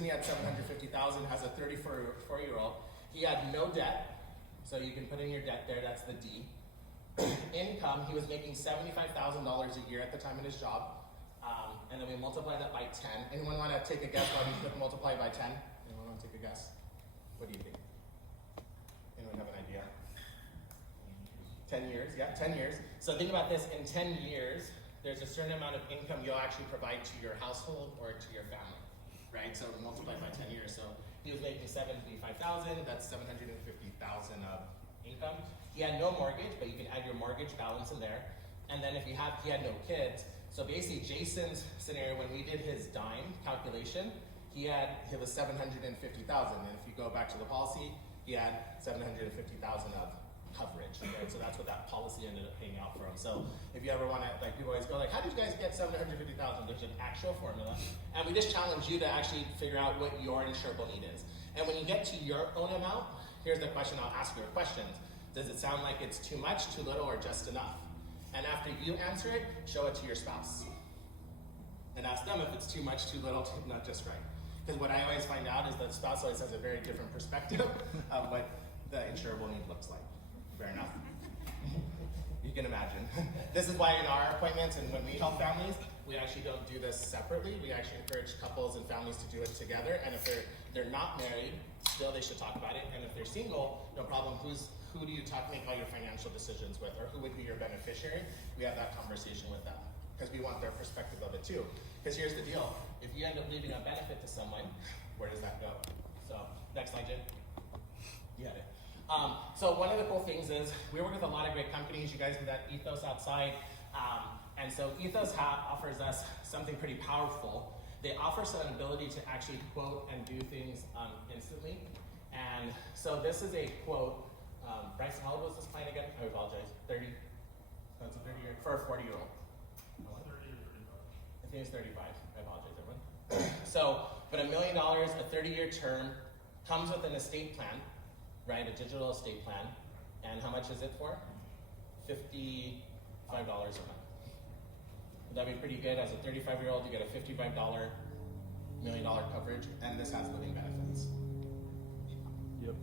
reason he had 750,000 as a 34-year-old, he had no debt. So you can put in your debt there, that's the D. Income, he was making $75,000 a year at the time in his job. And then we multiply that by 10. Anyone want to take a guess how we could multiply by 10? Anyone want to take a guess? What do you think? Anyone have an idea? 10 years, yeah, 10 years. So think about this, in 10 years, there's a certain amount of income you'll actually provide to your household or to your family, right? So multiply by 10 years. So he was making $75,000, that's $750,000 of income. He had no mortgage, but you can add your mortgage balance in there. And then if he had no kids, so basically Jason's scenario, when we did his dime calculation, it was $750,000. And if you go back to the policy, he had $750,000 of coverage, right? So that's what that policy ended up paying out for him. So if you ever want to, like, people always go like, how did you guys get $750,000? There's an actual formula. And we just challenge you to actually figure out what your insurable need is. And when you get to your own amount, here's the question I'll ask you, or questions. Does it sound like it's too much, too little, or just enough? And after you answer it, show it to your spouse. And ask them if it's too much, too little, not just right. Because what I always find out is that the spouse always has a very different perspective of what the insurable need looks like. Fair enough? You can imagine. This is why in our appointments and when we help families, we actually don't do this separately. We actually encourage couples and families to do it together. And if they're not married, still they should talk about it. And if they're single, no problem. Who do you make all your financial decisions with, or who would be your beneficiary? We have that conversation with them because we want their perspective of it too. Because here's the deal: if you end up leaving a benefit to someone, where does that go? So next slide, Jen. You had it. So one of the cool things is we work with a lot of great companies. You guys do that Ethos outside. And so Ethos offers us something pretty powerful. They offer us an ability to actually quote and do things instantly. And so this is a quote. Bryce, how old was this client again? I apologize. 30? No, it's a 30-year, for a 40-year-old. 30 or 35. I think it's 35. I apologize, everyone. So, but $1 million, a 30-year term, comes with an estate plan, right? A digital estate plan. And how much is it for? $55 a month. Would that be pretty good? As a 35-year-old, you get a $55 $1 million coverage, and this has living benefits. Yep.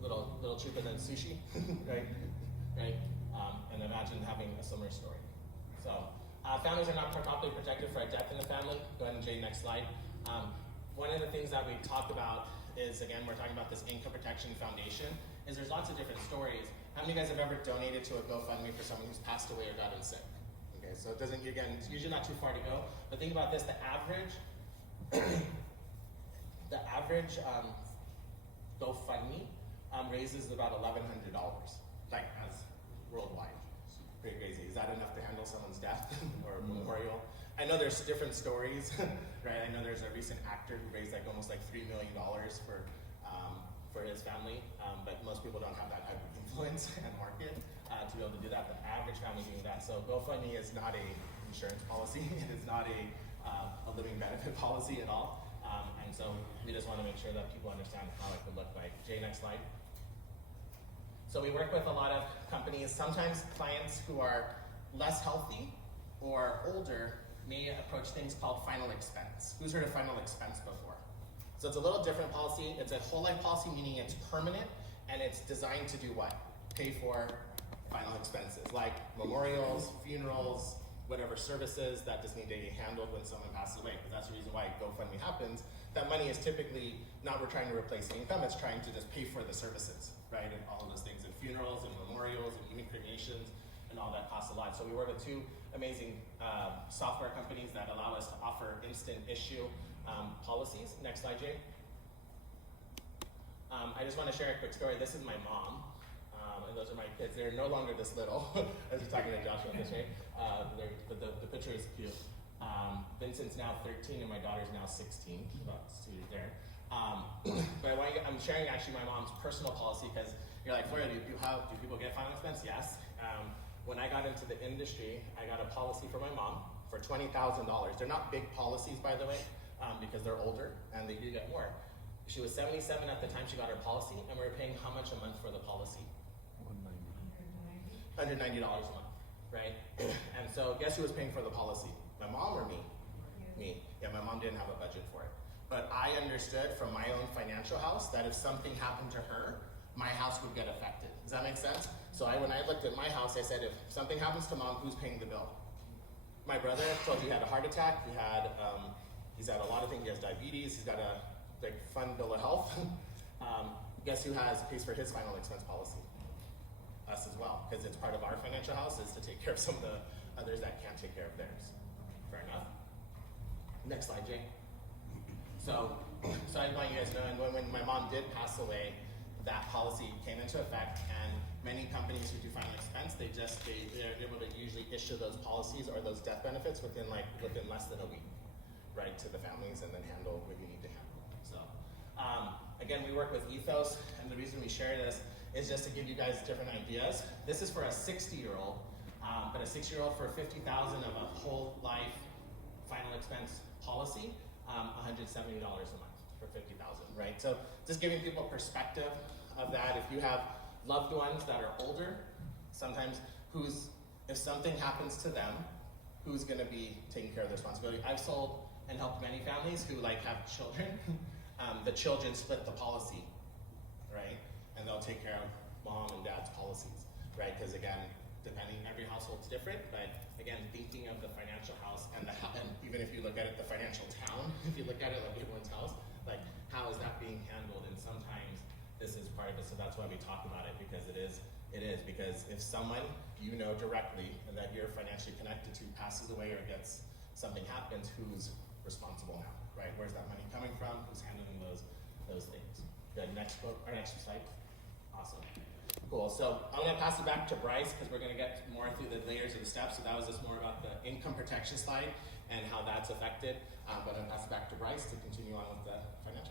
Little cheaper than sushi, right? Right? And imagine having a similar story. So, families are not properly protected for a death in the family. Go ahead and Jay, next slide. One of the things that we talk about is, again, we're talking about this Income Protection Foundation, is there's lots of different stories. How many of you guys have ever donated to a GoFundMe for someone who's passed away or gotten sick? Okay, so it doesn't, again, it's usually not too far to go, but think about this, the average GoFundMe raises about $1,100, like as worldwide. Pretty crazy. Is that enough to handle someone's death or memorial? I know there's different stories, right? I know there's a recent actor who raised almost $3 million for his family, but most people don't have that type of influence and market to be able to do that. The average family doing that. So GoFundMe is not a insurance policy. It is not a living benefit policy at all. And so we just want to make sure that people understand how it could look like. Jay, next slide. So we work with a lot of companies, sometimes clients who are less healthy or older may approach things called final expense. Who's heard of final expense before? So it's a little different policy. It's a whole life policy, meaning it's permanent and it's designed to do what? Pay for final expenses like memorials, funerals, whatever services that just need to be handled when someone passes away. Because that's the reason why GoFundMe happens. That money is typically not we're trying to replace income, it's trying to just pay for the services, right? And all of those things, and funerals and memorials and even cremations, and all that costs a lot. So we work with two amazing software companies that allow us to offer instant issue policies. Next slide, Jay. I just want to share a quick story. This is my mom. And those are my kids. They're no longer this little, as we're talking to Joshua this way. The picture is cute. Vincent's now 13 and my daughter's now 16. About to see there. But I'm sharing actually my mom's personal policy because you're like, Florida, do people get final expense? Yes. When I got into the industry, I got a policy for my mom for $20,000. They're not big policies, by the way, because they're older and they do get more. She was 77 at the time she got her policy, and we were paying how much a month for the policy? $190 a month, right? And so guess who was paying for the policy? My mom or me? Me. Yeah, my mom didn't have a budget for it. But I understood from my own financial house that if something happened to her, my house would get affected. Does that make sense? So when I looked at my house, I said, if something happens to mom, who's paying the bill? My brother told you he had a heart attack. He's had a lot of things. He has diabetes. He's got a fun bill of health. Guess who pays for his final expense policy? Us as well, because it's part of our financial house is to take care of some of the others that can't take care of theirs. Fair enough. Next slide, Jay. So I want you guys to know, and when my mom did pass away, that policy came into effect, and many companies who do final expense, they're able to usually issue those policies or those death benefits within less than a week, right, to the families, and then handle what you need to handle. So again, we work with Ethos, and the reason we share this is just to give you guys different ideas. This is for a 60-year-old, but a 6-year-old for $50,000 of a whole life final expense policy, $170 a month for $50,000, right? So just giving people perspective of that. If you have loved ones that are older, sometimes if something happens to them, who's going to be taking care of the responsibility? I've sold and helped many families who have children. The children split the policy, right? And they'll take care of mom and dad's policies, right? Because again, every household's different, but again, thinking of the financial house and even if you look at it, the financial town, if you look at it like everyone's house, how is that being handled? And sometimes this is part of it, so that's why we talk about it, because it is, because if someone you know directly and that you're financially connected to passes away or something happens, who's responsible now, right? Where's that money coming from? Who's handling those things? Good, next slide. Awesome. Cool, so I'm gonna pass it back to Bryce because we're gonna get more through the layers of the steps. So that was just more about the income protection slide and how that's affected. But I'm gonna pass it back to Bryce to continue on with the financial.